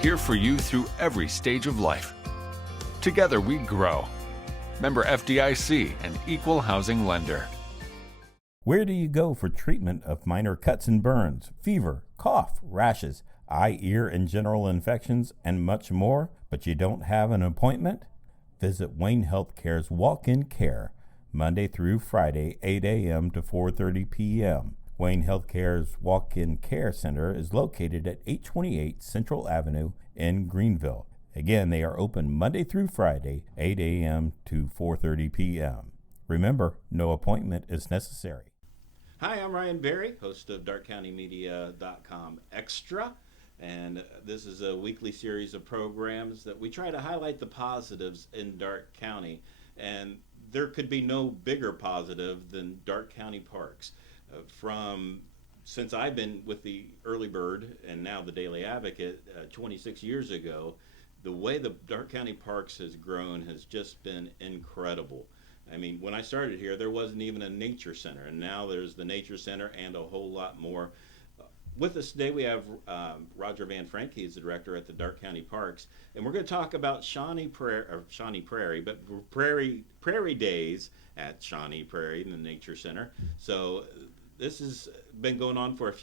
here for you through every stage of life. Together we grow. Member FDIC and Equal Housing Lender. Where do you go for treatment of minor cuts and burns, fever, cough, rashes, eye, ear, and general infections, and much more, but you don't have an appointment? Visit Wayne Healthcare's Walk-In Care, Monday through Friday, 8 a.m. to 4:30 p.m. Wayne Healthcare's Walk-In Care Center is located at 828 Central Avenue in Greenville. Again, they are open Monday through Friday, 8 a.m. to 4:30 p.m. Remember, no appointment is necessary. Hi, I'm Ryan Berry, host of DarkeCountyMedia.com Extra, and this is a weekly series of programs that we try to highlight the positives in Darke County, and there could be no bigger positive than Darke County Parks. Since I've been with the Early Bird and now the Daily Advocate 26 years ago, the way the Darke County Parks has grown has just been incredible. I mean, when I started here, there wasn't even a nature center, and now there's the nature center and a whole lot more. With us today, we have Roger Van Frank. He's the director at the Darke County Parks, and we're going to talk about Prairie Days at Shawnee Prairie in the Nature Center. So this has been going on for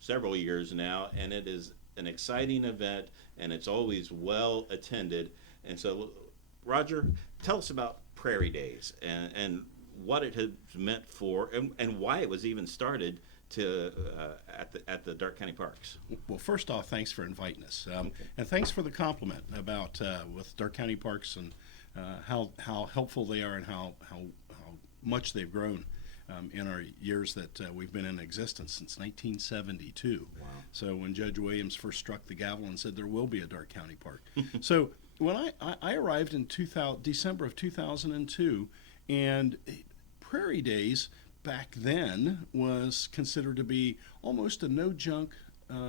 several years now, and it is an exciting event, and it's always well attended. And so, Roger, tell us about Prairie Days and what it has meant for and why it was even started at the Darke County Parks. Well, first off, thanks for inviting us, and thanks for the compliment about with Darke County Parks and how helpful they are and how much they've grown in our years that we've been in existence since 1972. Wow. So when Judge Williams first struck the gavel and said there will be a Darke County Park. So when I arrived in December of 2002, and Prairie Days back then was considered to be almost a no-junk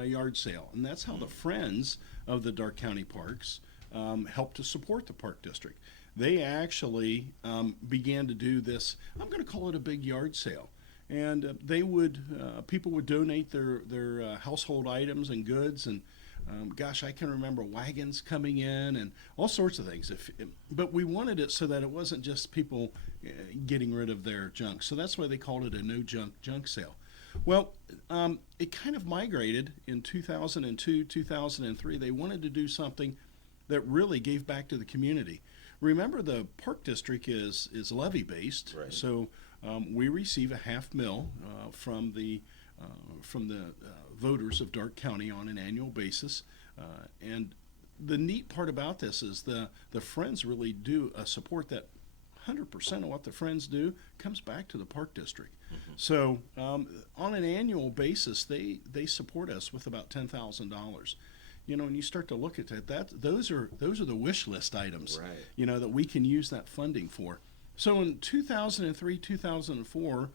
yard sale, and that's how the Friends of the Darke County Parks helped to support the Park District. They actually began to do this, I'm going to call it a big yard sale, and people would donate their household items and goods, and I can remember wagons coming in and all sorts of things. But we wanted it so that it wasn't just people getting rid of their junk. So that's why they called it a no-junk sale. Well, it kind of migrated in 2002, 2003. They wanted to do something that really gave back to the community. Remember, the Park District is levy-based, right. So we receive a $500,000 from the voters of Darke County on an annual basis, and the neat part about this is the Friends really do support that. 100% of what the Friends do comes back to the Park District. Mm-hmm. So on an annual basis, they support us with about $10,000. You know, and you start to look at that, those are the wish list items, right. You know, that we can use that funding for. So in 2003, 2004,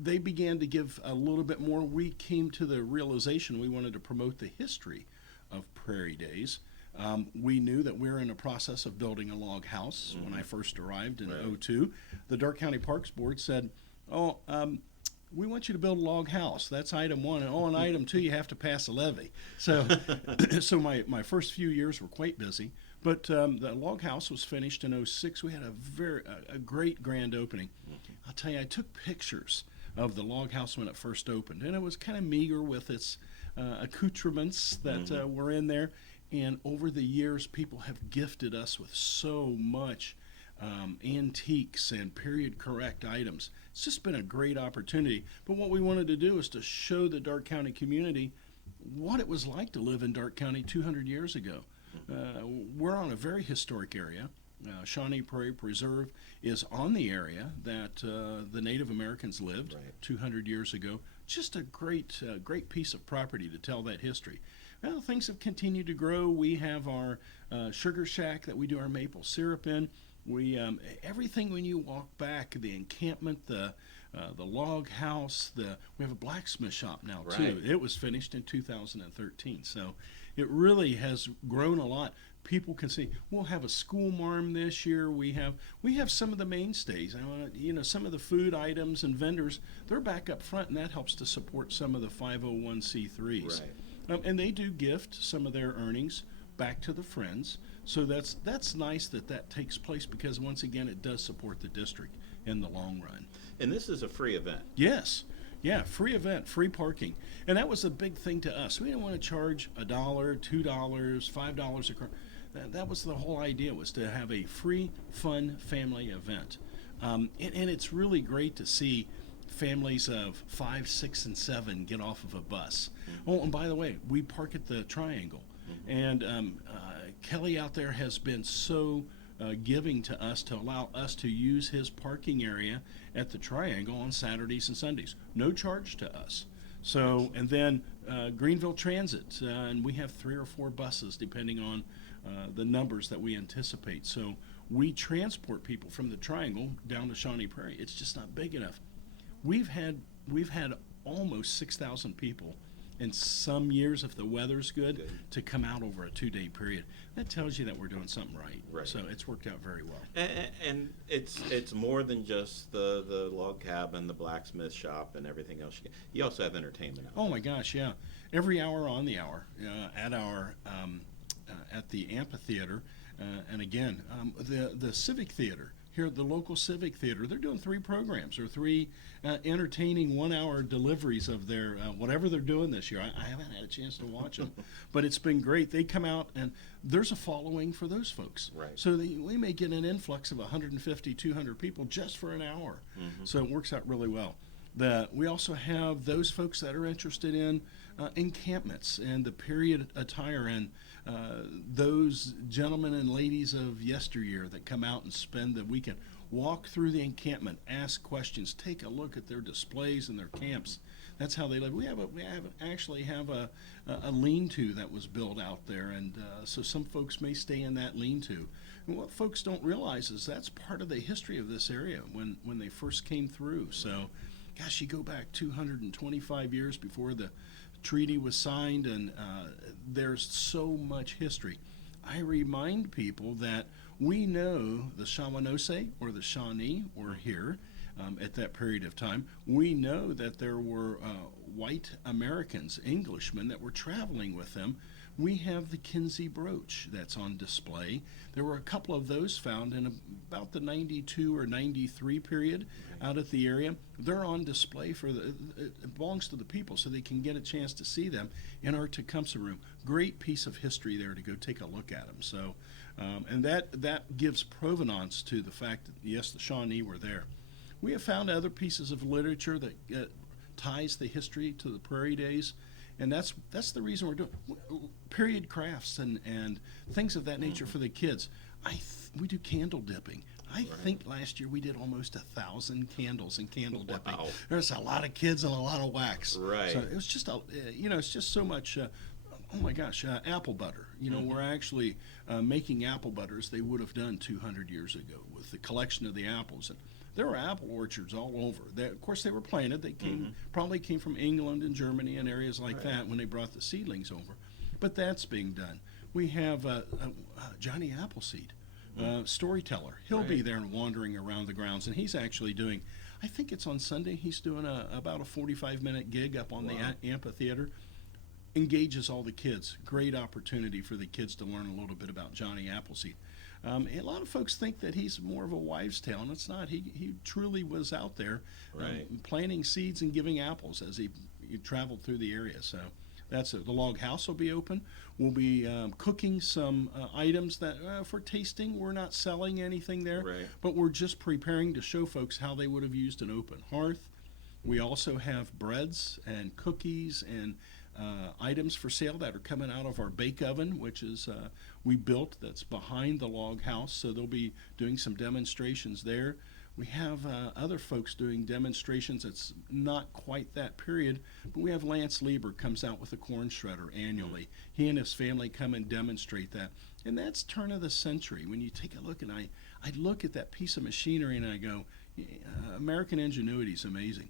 they began to give a little bit more. We came to the realization we wanted to promote the history of Prairie Days. We knew that we were in the process of building a log house. Mm-hmm. When I first arrived in 2002. The Darke County Parks Board said, we want you to build a log house. That's item one. And on item two, you have to pass a levy. So so my first few years were quite busy. But the log house was finished in 2006. We had a great grand opening. Mm-hmm. I'll tell you, I took pictures of the log house when it first opened, and it was kind of meager with its accoutrements that were in there. And over the years, people have gifted us with so much antiques and period correct items. It's just been a great opportunity. But what we wanted to do is to show the Darke County community what it was like to live in Darke County 200 years ago. We're on a very historic area. Shawnee Prairie Preserve is on the area that the Native Americans lived 200 years ago. Just a great piece of property to tell that history. Well, things have continued to grow. We have our sugar shack that we do our maple syrup in. We everything when you walk back, the encampment, the log house, we have a blacksmith shop now too. It was finished in 2013, so it really has grown a lot. People can see. We'll have a school marm this year. We have some of the mainstays. You know, some of the food items and vendors. They're back up front, and that helps to support some of the 501c3s. And they do gift some of their earnings back to the friends. So that's nice that takes place, because once again it does support the district in the long run. And this is a free event. Yes. Yeah, free event, free parking. And that was a big thing to us. We didn't want to charge $1, $2, $5 a car. That was the whole idea, was to have a free, fun family event. And it's really great to see families of 5, 6, and 7 get off of a bus. Oh, and by the way, we park at the Triangle. And Kelly out there has been so giving to us to allow us to use his parking area at the Triangle on Saturdays and Sundays. No charge to us. So, and then Greenville Transit, and we have 3 or 4 buses depending on the numbers that we anticipate. So we transport people from the Triangle down to Shawnee Prairie. It's just not big enough. We've had almost 6,000 people in some years, if the weather's good, to come out over a 2-day period. That tells you that we're doing something right. So it's worked out very well. And it's more than just the log cabin, the blacksmith shop, and everything else. You also have entertainment out Oh my gosh, yeah! Every hour on the hour at our at the amphitheater, and again the civic theater here at the local civic theater. They're doing 3 programs, or 3 entertaining 1-hour deliveries of their whatever they're doing this year. I haven't had a chance to watch them, but it's been great. They come out, and there's a following for those folks. Right. So we may get an influx of 150, 200 people just for an hour. So it works out really well. We also have those folks that are interested in encampments and the period attire, and those gentlemen and ladies of yesteryear that come out and spend the weekend. Walk through the encampment, ask questions, take a look at their displays and their camps. That's how they live. We actually have a lean-to that was built out there, and so some folks may stay in that lean-to. And what folks don't realize is that's part of the history of this area when they first came through. So, gosh, you go back 225 years before the treaty was signed, and there's so much history. I remind people that we know the Shawanose or the Shawnee were here at that period of time. We know that there were white Americans, Englishmen, that were traveling with them. We have the Kinsey brooch that's on display. There were a couple of those found in about the 92 or 93 period out at the area. They're on display it belongs to the people, so they can get a chance to see them in our Tecumseh room. Great piece of history there to go take a look at them. So, and that gives provenance to the fact that, yes, the Shawnee were there. We have found other pieces of literature that ties the history to the Prairie Days. And that's the reason we're doing period crafts and things of that nature for the kids. We do candle dipping. I think last year we did almost 1,000 candles in candle dipping. Wow. There's a lot of kids and a lot of wax. Right. So it was just it's just so much. Oh my gosh, apple butter. We're actually making apple butters they would have done 200 years ago with the collection of the apples. And there were apple orchards all over. Of course, they were planted. They probably came from England and Germany and areas like that when they brought the seedlings over. But that's being done. We have Johnny Appleseed, storyteller. He'll be there and wandering around the grounds, and he's actually doing, I think it's on Sunday, he's doing about a 45-minute gig up on the amphitheater. Engages all the kids. Great opportunity for the kids to learn a little bit about Johnny Appleseed. A lot of folks think that he's more of a wives' tale, and it's not. He truly was out there planting seeds and giving apples as he traveled through the area. So that's it. The log house will be open. We'll be cooking some items that for tasting. We're not selling anything there, but we're just preparing to show folks how they would have used an open hearth. We also have breads and cookies and items for sale that are coming out of our bake oven, which is we built, that's behind the log house. So they'll be doing some demonstrations there. We have other folks doing demonstrations. It's not quite that period, but we have Lance Lieber comes out with a corn shredder annually. He and his family come and demonstrate that. And that's turn of the century. When you take a look, and I look at that piece of machinery and I go, American ingenuity is amazing.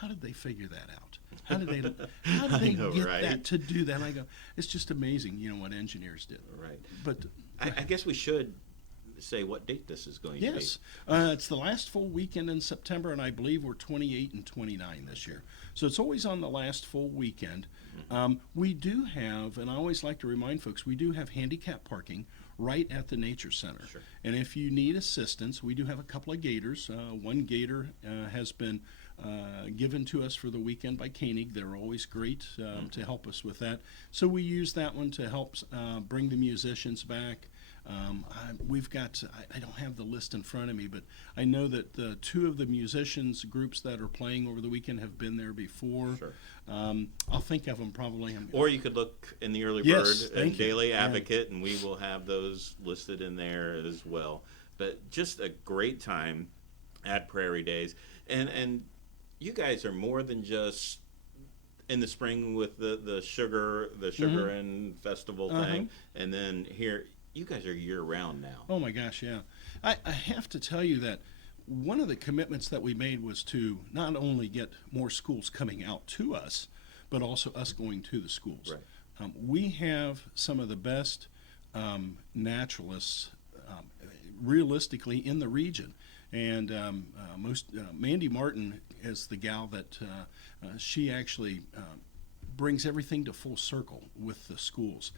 How did they figure that out? How did they get that to do that? And I go, it's just amazing, what engineers did. Right. But I guess we should say what date this is going Yes, to be? it's the last full weekend in September, and I believe we're 28 and 29 this year. So it's always on the last full weekend. We do have, and I always like to remind folks, we do have handicap parking right at the Nature Center. Sure. And if you need assistance, we do have a couple of gators. One gator has been given to us for the weekend by Koenig. They're always great to help us with that. So we use that one to help bring the musicians back. We've got, I don't have the list in front of me, but I know that two of the musicians groups that are playing over the weekend have been there before. Sure. I'll think of them probably. Or you could look in the Early Yes, Bird thank and you. Daily Advocate, and we will have those listed in there as well. But just a great time at Prairie Days. And you guys are more than just in the spring with the sugar and festival thing, and then here you guys are year round now. Oh my gosh, yeah. I have to tell you that one of the commitments that we made was to not only get more schools coming out to us, but also us going to the schools. Right. We have some of the best naturalists realistically in the region. And Mandy Martin is the gal that she actually brings everything to full circle with the schools.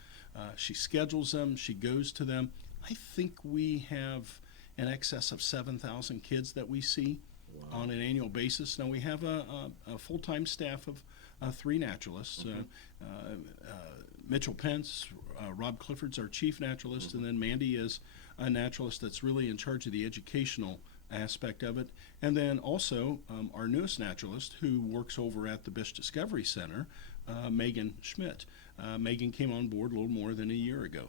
She schedules them, she goes to them. I think we have in excess of 7,000 kids that we see on an annual basis. Now we have a full-time staff of 3 naturalists. Mitchell Pence, Rob Clifford's our chief naturalist, and then Mandy is a naturalist that's really in charge of the educational aspect of it. And then also our newest naturalist who works over at the Bish Discovery Center, Megan Schmidt. Megan came on board a little more than a year ago.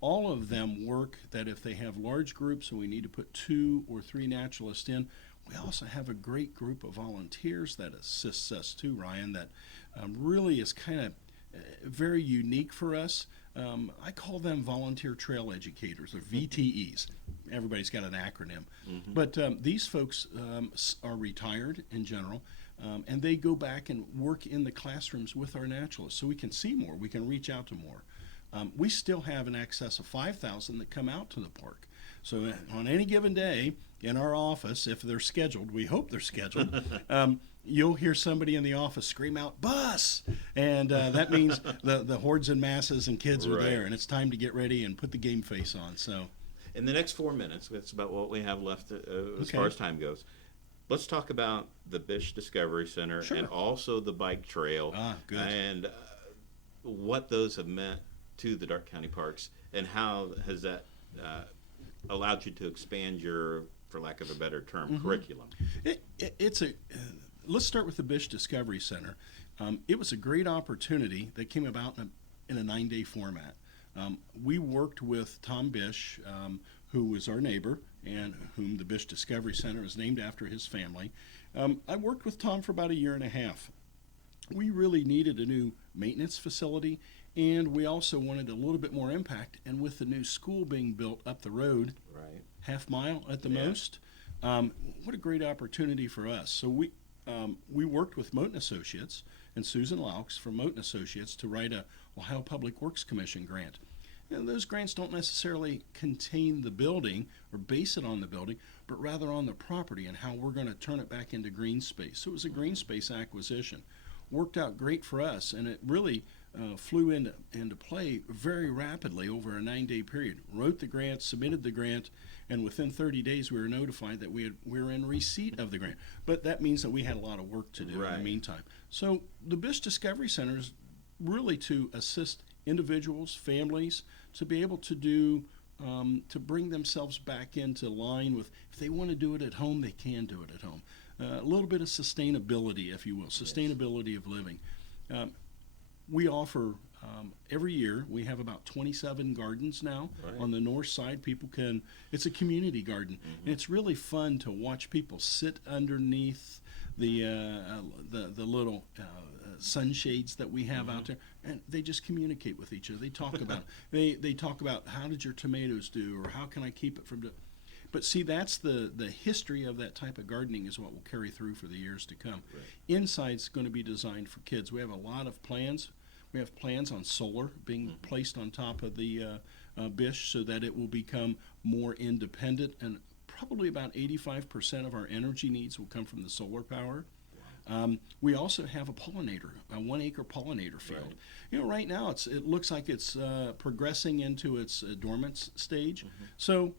All of them work that if they have large groups and we need to put 2 or 3 naturalists in, we also have a great group of volunteers that assists us too, Ryan, that really is kind of very unique for us. I call them volunteer trail educators, or VTEs. Everybody's got an acronym. But these folks are retired in general, and they go back and work in the classrooms with our naturalists so we can see more, we can reach out to more. We still have in excess of 5,000 that come out to the park. So on any given day in our office, if they're scheduled, we hope they're scheduled, you'll hear somebody in the office scream out, "Bus!" And that means the hordes and masses and kids are there, and it's time to get ready and put the game face on. So, in the next 4 minutes, that's about what we have left as far as time goes. Let's talk about the Bish Discovery Center and also the bike trail good. And what those have meant to the Darke County Parks, and how has that allowed you to expand your, for lack of a better term, curriculum? Let's start with the Bish Discovery Center. It was a great opportunity that came about in a 9-day format. We worked with Tom Bish, who was our neighbor and whom the Bish Discovery Center is named after his family. I worked with Tom for about a year and a half. We really needed a new maintenance facility, and we also wanted a little bit more impact. And with the new school being built up the road, half mile at the most, what a great opportunity for us. So we worked with Moten Associates and Susan Laux from Moten Associates to write a Ohio Public Works Commission grant. And those grants don't necessarily contain the building or base it on the building, but rather on the property and how we're going to turn it back into green space. So it was a green space acquisition. Worked out great for us, and it really flew into play very rapidly over a 9-day period. Wrote the grant, submitted the grant, and within 30 days we were notified that we were in receipt of the grant. But that means that we had a lot of work to do in the meantime. So the Bish Discovery Center is really to assist individuals, families, to be able to do, to bring themselves back into line with, if they want to do it at home, they can do it at home. A little bit of sustainability, if you will, sustainability of living. We offer, every year, we have about 27 gardens now on the north side. People can, it's a community garden. And it's really fun to watch people sit underneath the little sunshades that we have out there, and they just communicate with each other. They talk about they talk about, how did your tomatoes do, or how can I keep it from but see, that's the history of that type of gardening is what will carry through for the years to come. Inside's going to be designed for kids. We have a lot of plans. We have plans on solar being placed on top of the Bish so that it will become more independent, and probably about 85% of our energy needs will come from the solar power. We also have a pollinator, a 1 acre pollinator field. Right. You know, right now it looks like it's progressing into its dormant stage. So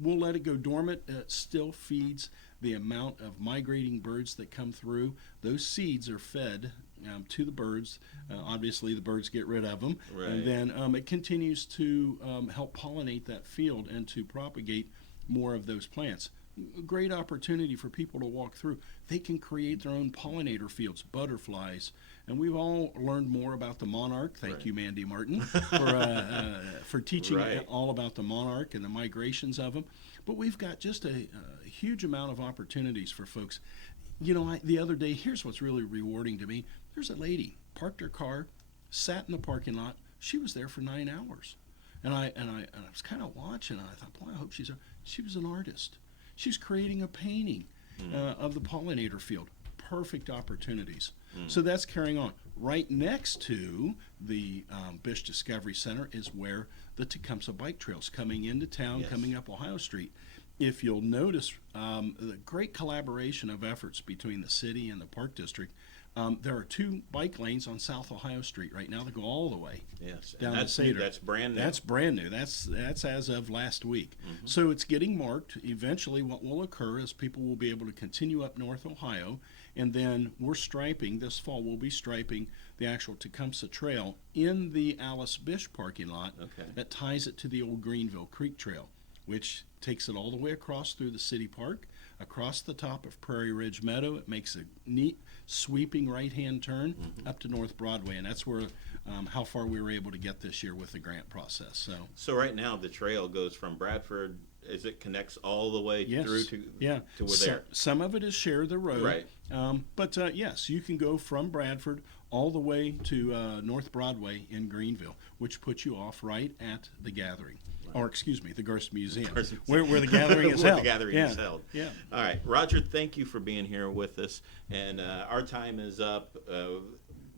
we'll let it go dormant. It still feeds the amount of migrating birds that come through. Those seeds are fed to the birds. Obviously, the birds get rid of them. Right. And then it continues to help pollinate that field and to propagate more of those plants. Great opportunity for people to walk through. They can create their own pollinator fields, butterflies, and we've all learned more about the monarch. Thank you, Mandy Martin, for teaching all about the monarch and the migrations of them. But we've got just a huge amount of opportunities for folks. You know, the other day, here's what's really rewarding to me. There's a lady parked her car, sat in the parking lot. She was there for 9 hours, and I was kind of watching. And I thought, boy, I hope she was an artist. She's creating a painting of the pollinator field. Perfect opportunities. So that's carrying on. Right next to the Bish Discovery Center is where the Tecumseh Bike Trail's coming into town, coming up Ohio Street. If you'll notice the great collaboration of efforts between the city and the Park District, there are 2 bike lanes on South Ohio Street right now that go all the way down to Cedar. That's brand new. That's brand new. That's as of last week. So it's getting marked. Eventually what will occur is people will be able to continue up North Ohio, and then we're striping, this fall we'll be striping the actual Tecumseh Trail in the Alice Bish parking lot that ties it to the old Greenville Creek Trail, which takes it all the way across through the city park, across the top of Prairie Ridge Meadow. It makes a neat sweeping right-hand turn up to North Broadway, and that's where how far we were able to get this year with the grant process. So right now the trail goes from Bradford. Is it connects all the way through to where there? Some of it is share the road, right? But yes, you can go from Bradford all the way to North Broadway in Greenville, which puts you off right at the gathering. Or, excuse me, the Garst Museum, where the gathering is held. The gathering is held. Yeah. All right, Roger, thank you for being here with us. And our time is up.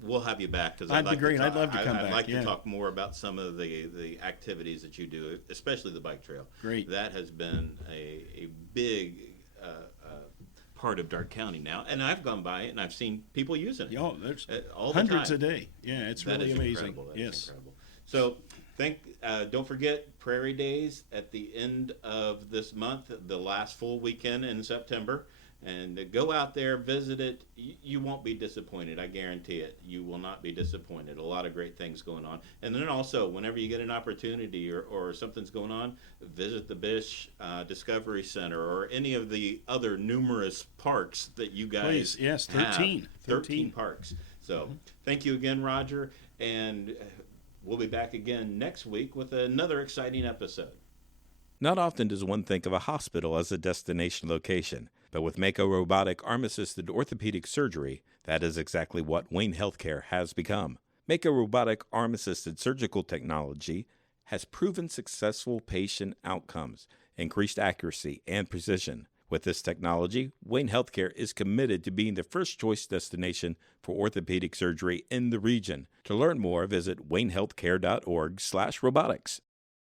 We'll have you back. I'd be great. I'd love to come back. I'd like to talk more about some of the activities that you do, especially the bike trail. Great. That has been a big part of Darke County now. And I've gone by it, and I've seen people using it. Oh, there's all hundreds the a day. Yeah, it's really amazing. Incredible. Yes. Incredible. So don't forget Prairie Days at the end of this month, the last full weekend in September. And go out there, visit it. You won't be disappointed. I guarantee it. You will not be disappointed. A lot of great things going on. And then also, whenever you get an opportunity or something's going on, visit the Bish Discovery Center or any of the other numerous parks that you guys Yes, have. 13 parks. So thank you again, Roger. And we'll be back again next week with another exciting episode. Not often does one think of a hospital as a destination location, but with Mako Robotic Arm-Assisted Orthopedic Surgery, that is exactly what Wayne Healthcare has become. Mako Robotic Arm-Assisted Surgical Technology has proven successful patient outcomes, increased accuracy, and precision. With this technology, Wayne Healthcare is committed to being the first choice destination for orthopedic surgery in the region. To learn more, visit waynehealthcare.org/robotics.